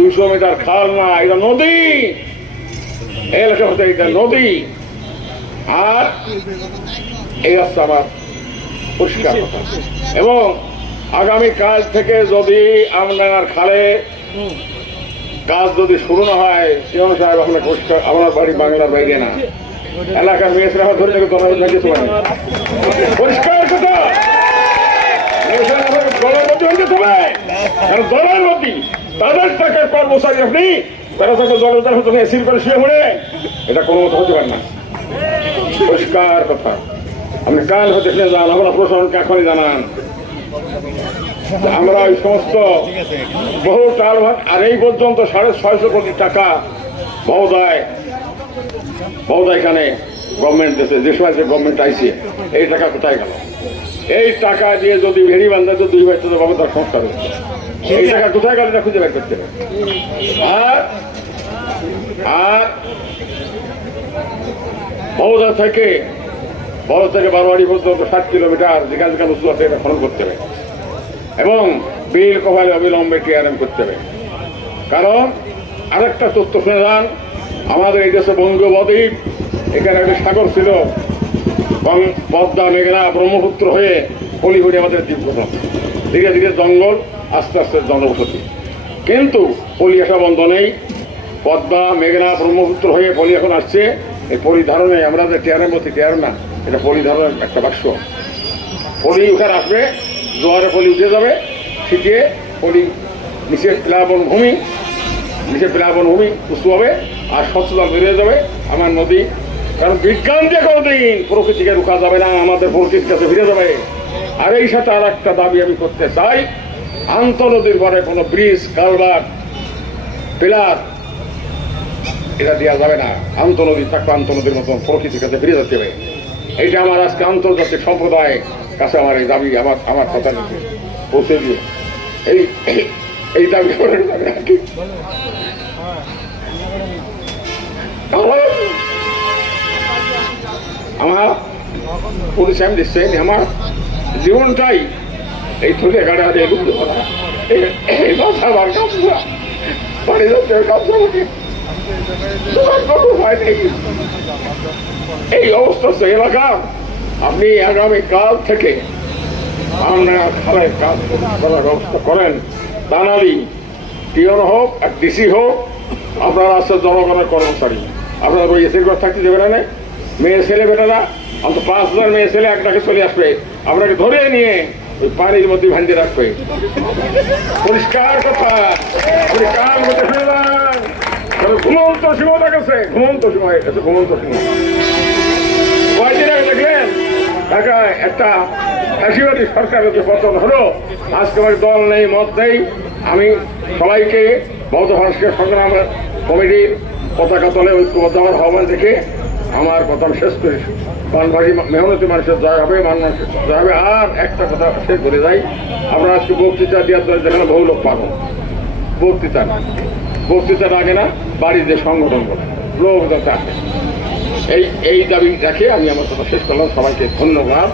দুশো মিটার খাল না এটা নদী। এলাকা হচ্ছে এটা নদী। আর এই হচ্ছে আমার পরিষ্কার এবং আগামী কাল থেকে যদি আপনার খালে কাজ যদি শুরু না হয়, সিএম সাহেব আপনার পরিষ্কার, আপনার বাড়ি বাংলার বাইরে না। এলাকার মেয়েছেরা ধরে থেকে তোমার নাকি তোমার পরিষ্কার কথা! দলের মধ্যে দলের তাদের টাকার কর্মচারী আপনি? তারা দলের দ্বারা তুমি এসির করে শুয়ে পড়ে, এটা কোনো মতো হতে পারে না। পরিষ্কার কথা। আপনি কাল হতে যান আমরা প্রশাসনকে এখনই জানান। আমরা ওই সমস্ত বহু টাল আর এই পর্যন্ত সাড়ে ছয়শো কোটি টাকা মহোদয় এখানে গভর্নমেন্ট দেশে যে সময় গভর্নমেন্ট আইসি এই টাকা কোথায় গেল? এই টাকা দিয়ে যদি ভেড়ি বান্ধা তো দুই বাইতে বাবা তার সংস্কার হচ্ছে এই টাকা কোথায় গেল এটা খুঁজে বের করতে? আর আর থেকে বড় থেকে বারোয়ারি পর্যন্ত ষাট কিলোমিটার যেখানে যেখানে উঁচু আছে এটা খনন করতে হবে। এবং বিল কভালে অবিলম্বে টিআরএম করতে হবে। কারণ আরেকটা তথ্য শুনে যান, আমাদের এই দেশে বঙ্গবদ্বীপ এখানে একটা সাগর ছিল। পদ্মা, মেঘনা ব্রহ্মপুত্র হয়ে পলিগুড়ি আমাদের দ্বীপ ধীরে ধীরে জঙ্গল আস্তে আস্তে জনবসতি কিন্তু পলি আসা বন্ধ নেই। পদ্মা, মেঘনা, ব্রহ্মপুত্র হয়ে পলি এখন আসছে। এই পরিধারণে আমরা যে টিয়ারের মধ্যে, টিয়ার না, এটা পরিধারণের একটা বাক্স। পলি উঠার আসবে, জোয়ারে পলি উঠে যাবে, ছিটিয়ে পলি নিচে প্লাবন ভূমি নিচে প্লাবন ভূমি উঁচু হবে, আর স্বচ্ছ জল বেরিয়ে যাবে আমার নদী। কারণ বিজ্ঞান দিয়ে কোনোদিন প্রকৃতিকে রুখা যাবে না, আমাদের প্রকৃতির কাছে ফিরে যাবে। আর এই সাথে আর একটা দাবি আমি করতে চাই আন্তনদীর পরে কোনো ব্রিজ, কালভার্ট, পিলার, এটা দেওয়া যাবে না। আন্তনদী থাকবে আন্তনদীর মতন প্রকৃতির কাছে ফিরে যেতে হবে। এইটা আমার আজকে আন্তর্জাতিক সম্প্রদায় কাছে আমার এই দাবি, আমার আমার কথা নিতে পৌঁছে দিয়ে এই, এই- দাবি। আমার আমি দিচ্ছে আমার জীবনটাই এই থুলে গাড়ি হাতে লুপ্ত করা এই- আমার নেই। এই অবস্থা এলাকা। আপনি আগামী কাল থেকে আপনারা খালের কাজ করেন। দানালি পিয়ন হোক আর ডিসি হোক, আপনারা আছে জনগণের কর্মচারী। আপনারা ওই এসির ঘর থাকতে দেবেন না মেয়ে ছেলে বেটারা, অন্তত পাঁচ হাজার মেয়ে ছেলে একটাকে চলে আসবে। আপনাকে ধরে নিয়ে ওই পানির মধ্যে ভান্ডি রাখবে। পরিষ্কার কথা। পরিষ্কার মধ্যে দেন ঘুমন্ত সীমাটা গেছে। ঘুমন্ত সীমা গেছে, ঘুমন্ত আগে দেখলেন? একটা হলো, আজকে দল নেই নেই। আমি সবাইকে, বৌদ্ধ ভাস্কর সংগ্রাম কমিটির পতাকা তলে ঐক্যবদ্ধ হওয়ার আহ্বান দেখে আমার কথা শেষ করে বানবাড়ি মেহনতি মানুষের জয় হবে মানুষের জয় হবে। আর একটা কথা শেষ করে যাই। আমরা আজকে বক্তৃতা দেওয়ার জন্য যেখানে বহু লোক পাবো। বক্তৃতা না। বক্তৃতার আগে না, বাড়ির যে সংগঠন করে লোক যাতে এই এই দাবি রাখে আমি আমার কথা শেষ করলাম। সবাইকে ধন্যবাদ।